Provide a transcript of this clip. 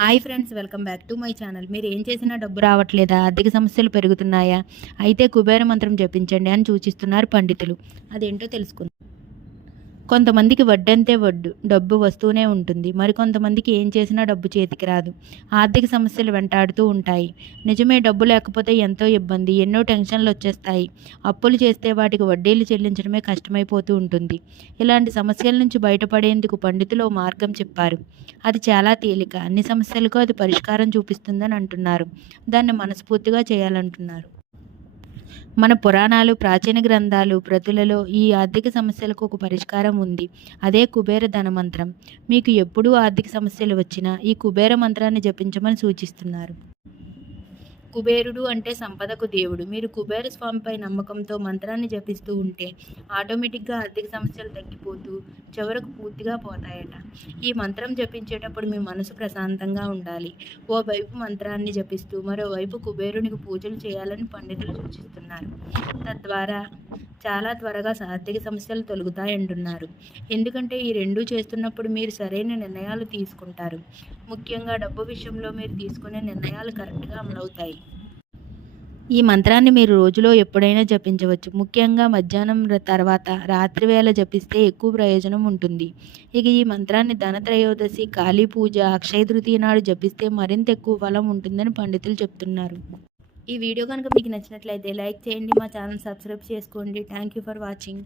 Hi friends welcome back to my channel మీరు ఏం చేసినా డబ్బు రావట్లేదా? ఆర్థిక సమస్యలు పెరుగుతున్నాయా? అయితే కుబేర మంత్రం జపించండి అని సూచిస్తున్నారు పండితులు. అదేంటో తెలుసుకుందాం. కొంతమందికి వడ్డంతే వడ్డు డబ్బు వస్తూనే ఉంటుంది. మరికొంతమందికి ఏం చేసినా డబ్బు చేతికి రాదు. ఆర్థిక సమస్యలు వెంటాడుతూ ఉంటాయి. నిజమే డబ్బు లేకపోతే ఎంతో ఇబ్బంది ఎన్నో టెన్షన్లు వచ్చేస్తాయి. అప్పులు చేస్తే వాటికి వడ్డీలు చెల్లించడమే కష్టమైపోతూ ఉంటుంది. ఇలాంటి సమస్యల నుంచి బయటపడేందుకు పండితులు ఓ మార్గం చెప్పారు. అది చాలా తేలిక. అన్ని సమస్యలకు అది పరిష్కారం చూపిస్తుందని అంటున్నారు. దాన్ని మనస్ఫూర్తిగా చేయాలంటున్నారు. మన పురాణాలు ప్రాచీన గ్రంథాలు ప్రతులలో ఈ ఆర్థిక సమస్యలకు ఒక పరిష్కారం ఉంది. అదే కుబేర ధన మంత్రం. మీకు ఎప్పుడూ ఆర్థిక సమస్యలు వచ్చినా ఈ కుబేర మంత్రాన్ని జపించమని సూచిస్తున్నారు. కుబేరుడు అంటే సంపదకు దేవుడు. మీరు కుబేర స్వామిపై నమ్మకంతో మంత్రాన్ని జపిస్తూ ఉంటే ఆటోమేటిక్గా ఆర్థిక సమస్యలు తగ్గిపోతూ చివరకు పూర్తిగా పోతాయట. ఈ మంత్రం జపించేటప్పుడు మీ మనసు ప్రశాంతంగా ఉండాలి. ఓవైపు మంత్రాన్ని జపిస్తూ మరోవైపు కుబేరునికి పూజలు చేయాలని పండితులు సూచిస్తున్నారు. తద్వారా చాలా త్వరగా ఆర్థిక సమస్యలు తొలగుతాయంటున్నారు ఎందుకంటే ఈ రెండూ చేస్తున్నప్పుడు మీరు సరైన నిర్ణయాలు తీసుకుంటారు. ముఖ్యంగా డబ్బు విషయంలో మీరు తీసుకునే నిర్ణయాలు కరెక్ట్గా అమలవుతాయి. ఈ మంత్రాన్ని మీరు రోజులో ఎప్పుడైనా జపించవచ్చు. ముఖ్యంగా మధ్యాహ్నం తర్వాత రాత్రి వేళ జపిస్తే ఎక్కువ ప్రయోజనం ఉంటుంది. ఇక ఈ మంత్రాన్ని ధనత్రయోదశి కాళీ పూజ అక్షయ తృతీయ నాడు జపిస్తే మరింత ఎక్కువ ఫలం ఉంటుందని పండితులు చెప్తున్నారు. ఈ వీడియో కనుక మీకు నచ్చినట్లయితే లైక్ చేయండి మా ఛానల్ సబ్స్క్రైబ్ చేసుకోండి. Thank you for watching